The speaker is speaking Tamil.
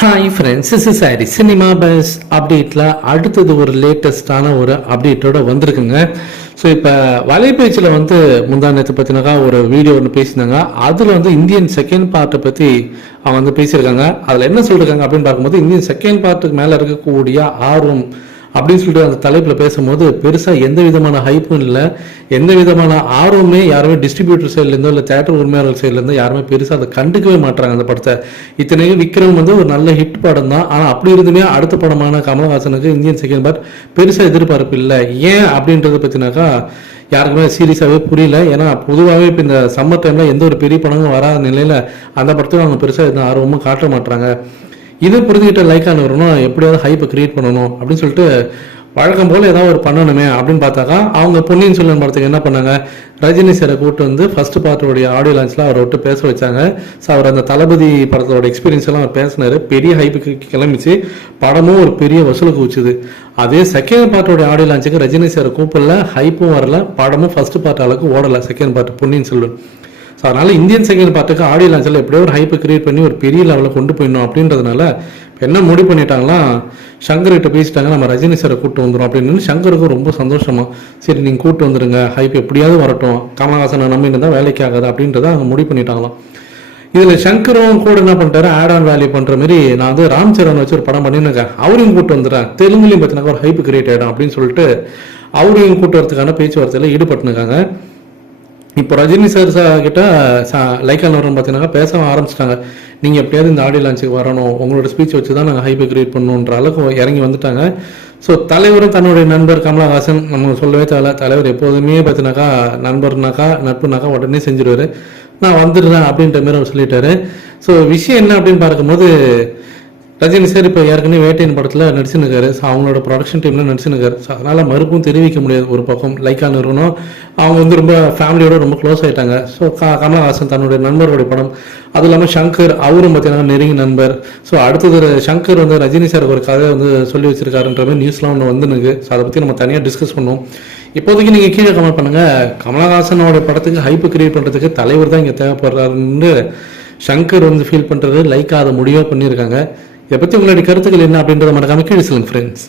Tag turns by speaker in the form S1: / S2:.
S1: ஹாய் ஃப்ரெண்ட்ஸ் இஸ் சாரி சினிமா பஸ் அப்டேட்டில் அடுத்தது ஒரு லேட்டஸ்டான ஒரு அப்டேட்டோட வந்திருக்குங்க. ஸோ இப்போ வலைபேச்சில் வந்து முந்தா நேற்று பற்றினாக்கா ஒரு வீடியோ ஒன்று பேசினாங்க. அதில் வந்து இந்தியன் செகண்ட் பார்ட்டை பற்றி அவங்க வந்து பேசியிருக்காங்க. அதில் என்ன சொல்லியிருக்காங்க அப்படின்னு பார்க்கும்போது இந்தியன் செகண்ட் பார்ட்டுக்கு மேலே இருக்கக்கூடிய ஆர்வம் அப்படின்னு சொல்லிட்டு அந்த தலைப்பில் பேசும்போது பெருசாக எந்த விதமான ஹைப்பும் இல்லை. எந்த விதமான ஆர்வமே யாருமே டிஸ்ட்ரிபியூட்டர் சைட்லேருந்தோ இல்லை தேட்டர் உரிமையாளர் சைட்லேருந்தோ யாருமே பெருசாக அதை கண்டுக்கவே மாட்டாங்க அந்த படத்தை. இத்தனைக்கும் விக்ரம் வந்து ஒரு நல்ல ஹிட் படம் தான். ஆனால் அப்படி இருந்துமே அடுத்த படமான கமலஹாசனுக்கு இந்தியன் செகண்ட் பார்ட் பெருசாக எதிர்பார்ப்பு இல்லை. ஏன் அப்படின்றத பற்றினாக்கா யாருக்குமே சீரியஸாகவே புரியல. ஏன்னா பொதுவாகவே இப்போ இந்த சம்மர் டைமில் எந்த ஒரு பெரிய படமும் வராத நிலையில் அந்த படத்தையும் அவங்க பெருசாக எந்த ஆர்வமும் காட்ட மாட்டுறாங்க இது புரிஞ்சுக்கிட்ட லைக்கான வரணும் எப்படியாவது ஹைப்பை கிரியேட் பண்ணணும் அப்படின்னு சொல்லிட்டு வழக்கம் போல் ஏதாவது ஒரு பண்ணணுமே அப்படின்னு பார்த்தாக்கா அவங்க பொன்னியின் செல்வன் படத்துக்கு என்ன பண்ணாங்க? ரஜினி சாரை கூப்பிட்டு வந்து ஃபர்ஸ்ட் பார்ட்டோடைய ஆடியோ லான்ச்சில் அவரை விட்டு பேச வச்சாங்க. ஸோ அவர் அந்த தளபதி படத்தோட எக்ஸ்பீரியன்ஸ் எல்லாம் அவர் பேசினார். பெரிய ஹைப்புக்கு கிளம்பிச்சு படமும் ஒரு பெரிய வசூலுக்கு வச்சுது அதே செகண்ட் பார்ட்டோட ஆடியோ லான்ச்சுக்கு ரஜினி சாரை கூப்பிடல ஹைப்பும் வரல படமும் ஃபர்ஸ்ட் பார்ட் அளவுக்கு ஓடலை second part Ponniyin Selvan. So அதனால் இந்தியன் செகண்ட் பார்ட்டுக்கு ஆடியோ லான்ச்சில் எப்படியோ ஒரு ஹைப்பை கிரியேட் பண்ணி ஒரு பெரிய லெவலில் கொண்டு போயிடணும் அப்படின்றதுனால இப்போ என்ன முடிவு பண்ணிட்டாங்களா சங்கர்கிட்ட பேசிட்டாங்க நம்ம ரஜினி சாரை கூட்டு வந்துடும் அப்படின்னு சங்கருக்கும் ரொம்ப சந்தோஷமா சரி நீங்கள் கூட்டு வந்துடுங்க ஹைப் எப்படியாவது வரட்டும் கமலஹாசனை நம்பின்னு தான் வேலைக்கு ஆகாது அப்படின்றத அவங்க முடிவு பண்ணிட்டாங்களாம். இதில் சங்கரும் கூட என்ன பண்ணிட்டாரு ஆட் ஆன் வேல்யூ பண்ணுற மாதிரி நான் வந்து ராம் சரண் வச்சு ஒரு படம் பண்ணிருக்கேன் அவரையும் கூட்டு வந்துடுறேன். தெலுங்குலையும் பார்த்தீங்கன்னா ஒரு ஹைப் கிரியேட் ஆகிடும் அப்படின்னு சொல்லிட்டு அவரையும் கூப்பிட்டு வரதுக்கான பேச்சுவார்த்தையில் ஈடுபட்டுருக்காங்க. இப்போ ரஜினி சார் சார் கிட்ட லைக்கா நவரம் பார்த்தீங்கன்னா பேச ஆரம்பிச்சிட்டாங்க. நீங்கள் எப்படியாவது இந்த ஆடியோ லான்ச்சுக்கு வரணும். உங்களோட ஸ்பீச் வச்சு தான் நாங்கள் ஹைப்பை கிரியேட் பண்ணணுன்ற அளவுக்கு இறங்கி வந்துட்டாங்க. ஸோ தலைவரும் தன்னுடைய நண்பர் கமலஹாசன் நம்ம சொல்லவே தேவை தலைவர் எப்போதுமே பார்த்தினாக்கா நண்பர்னாக்கா நட்புனாக்கா உடனே செஞ்சிருவார். நான் வந்துடுறேன் அப்படின்ற மாதிரி அவர் சொல்லிட்டாரு. ஸோ விஷயம் என்ன அப்படின்னு பார்க்கும்போது ரஜினி சார் இப்போ ஏற்கனவே வேட்டையின் படத்தில் நடிச்சுனுக்காரு ஸோ அவங்களோட ப்ரொடக்ஷன் டீமில் நடிச்சுனுக்காரு ஸோ அதனால் மறுப்பும் தெரிவிக்க முடியாது ஒரு பக்கம். லைக்கா நிறுவனம் அவங்க வந்து ரொம்ப ஃபேமிலியோட ரொம்ப க்ளோஸ் ஆயிட்டாங்க. ஸோ க கமலஹாசன் தன்னுடைய நண்பருடைய படம். அதுவும் இல்லாமல் சங்கர் அவரும் பார்த்தீங்கன்னா நெருங்கி நண்பர். ஸோ அடுத்தது சங்கர் வந்து ரஜினி சாருக்கு ஒரு கதை வந்து சொல்லி வச்சிருக்காருன்ற மாதிரி நியூஸ்லாம் ஒன்று வந்துனுக்கு. ஸோ அதை பற்றி நம்ம தனியாக டிஸ்கஸ் பண்ணுவோம். இப்போதைக்கு நீங்கள் கீழே கமெண்ட் பண்ணுங்கள் கமலஹாசனோட படத்துக்கு ஹைப்பு கிரியேட் பண்ணுறதுக்கு தலைவர் தான் இங்கே தேவைப்படுறாருன்னு சங்கர் வந்து ஃபீல் பண்ணுறது லைக்காக அதை முடிவாக பண்ணியிருக்காங்க. இதை பற்றி உங்களுடைய கருத்துக்கள் என்ன அப்படின்றத மறக்காமல் கீழே சொல்லுங்கள் ஃப்ரெண்ட்ஸ்